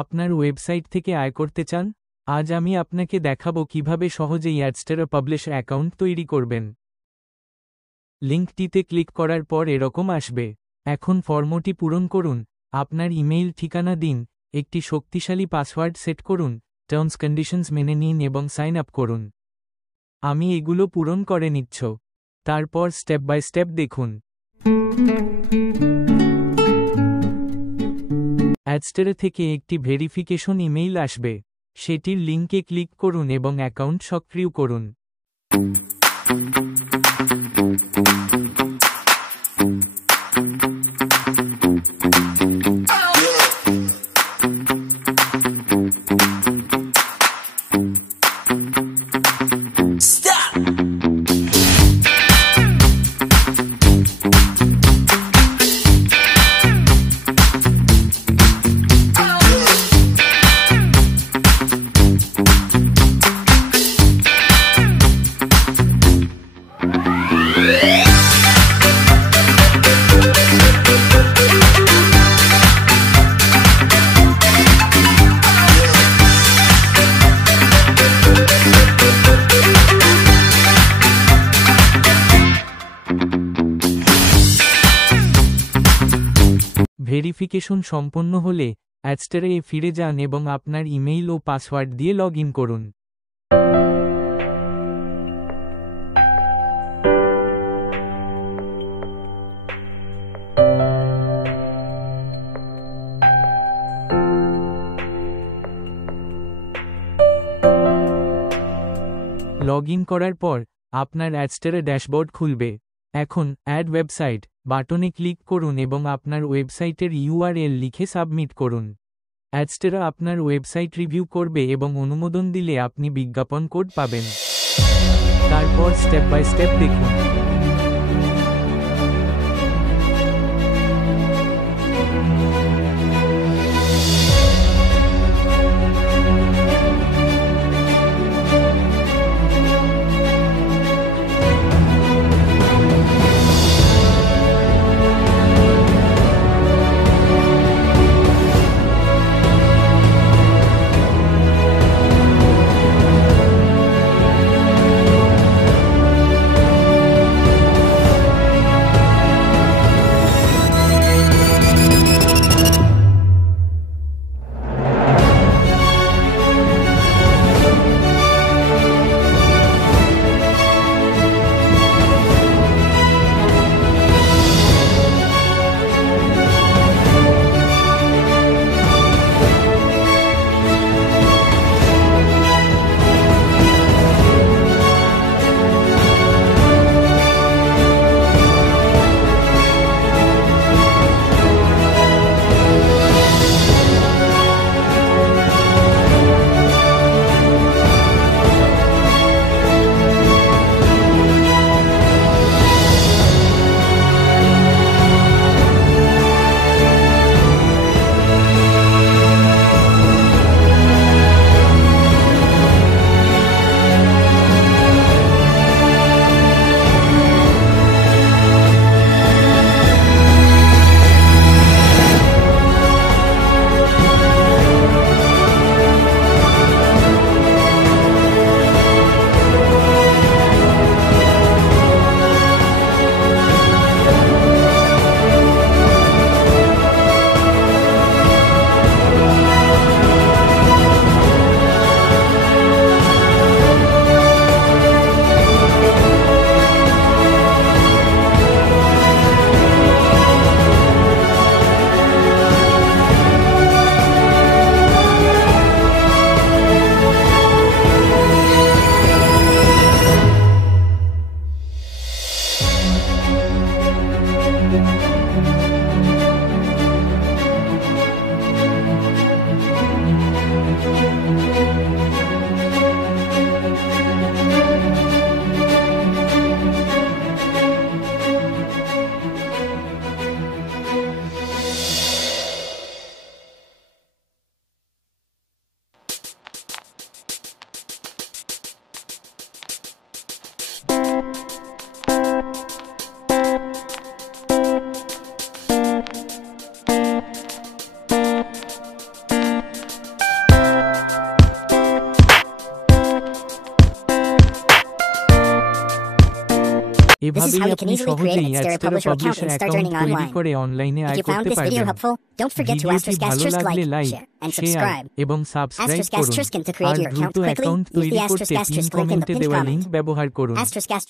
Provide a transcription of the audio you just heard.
আপনার ওয়েবসাইট থেকে আয় করতে চান? আজ আমি আপনাকে দেখাবো কিভাবে সহজেই অ্যাডস্টারে পাবলিশার অ্যাকাউন্ট তৈরি করবেন। লিঙ্কটিতে ক্লিক করার পর এরকম আসবে। এখন ফর্মটি পূরণ করুন, আপনার ইমেইল ঠিকানা দিন, একটি শক্তিশালী পাসওয়ার্ড সেট করুন, টার্মস কন্ডিশনস মেনে নিন এবং সাইন আপ করুন। আমি এগুলো পূরণ করে নিচ্ছ। তারপর স্টেপ বাই স্টেপ দেখুন। অ্যাডস্টারে থেকে একটি ভেরিফিকেশন ইমেইল আসবে, সেটির লিঙ্কে ক্লিক করুন এবং অ্যাকাউন্ট সক্রিয় করুন। ভেরিফিকেশন সম্পন্ন হলে অ্যাডস্টারে ফিরে যান এবং আপনার ইমেইল ও পাসওয়ার্ড দিয়ে লগ ইন করুন। লগ ইন করার পর আপনার অ্যাডস্টারে ড্যাশবোর্ড খুলবে। এখন অ্যাড ওয়েবসাইট বাটনে ক্লিক করুন এবং আপনার ওয়েবসাইটের ইউআরএল লিখে সাবমিট করুন। অ্যাডস্টারে আপনার ওয়েবসাইট রিভিউ করবে এবং অনুমোদন দিলে আপনি বিজ্ঞাপন কোড পাবেন। তারপর স্টেপ বাই স্টেপ দেখুন। এভাবেই how you আপনি can easily create সহজেই an Adstara অ্যাডস্টারে publisher account publisher and start account earning তৈরি online. করে অনলাইনে If আয় you found করতে this video পারবেন। helpful, don't forget to ভিডিওটি asterisk ভালো লাগলে like, share, and share subscribe. এবং সাবস্ক্রাইব Asterisk করুন। to create আর your account দ্রুত quickly, অ্যাকাউন্ট use তৈরি the করতে asterisk pin link in the কমেন্টে pinned দেওয়া comment. লিঙ্ক ব্যবহার করুন। Asterisk